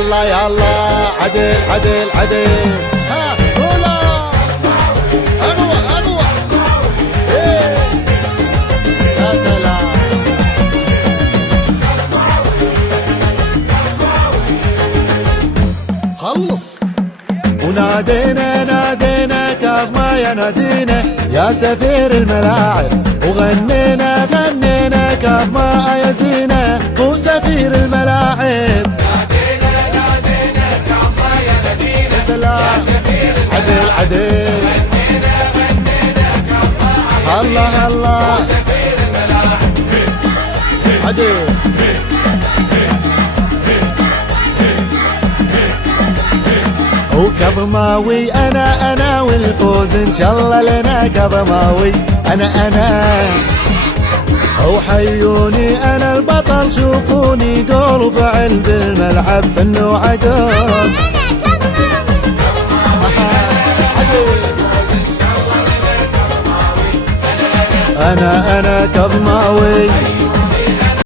يلا يلا عدل عدل عدل. ها قولا اقوى اقوى. يا سلام. خلص. ونادينا نادينا كاف ما ينادينا يا سفير الملاعب، وغنينا غنينا كاف ما يزينا هو سفير الملاعب. نادينا نادينا كاف ما ينادينا يا سلام يا سفير عدل عدل. غنينا غنينا كاف ما الله الله سفير الملاعب. عدل. وكظماوي انا والفوز ان شاء الله لنا كظماوي انا وحيوني انا البطل شوفوني قول وفعل بالملعب فن وعدل. انا كظماوي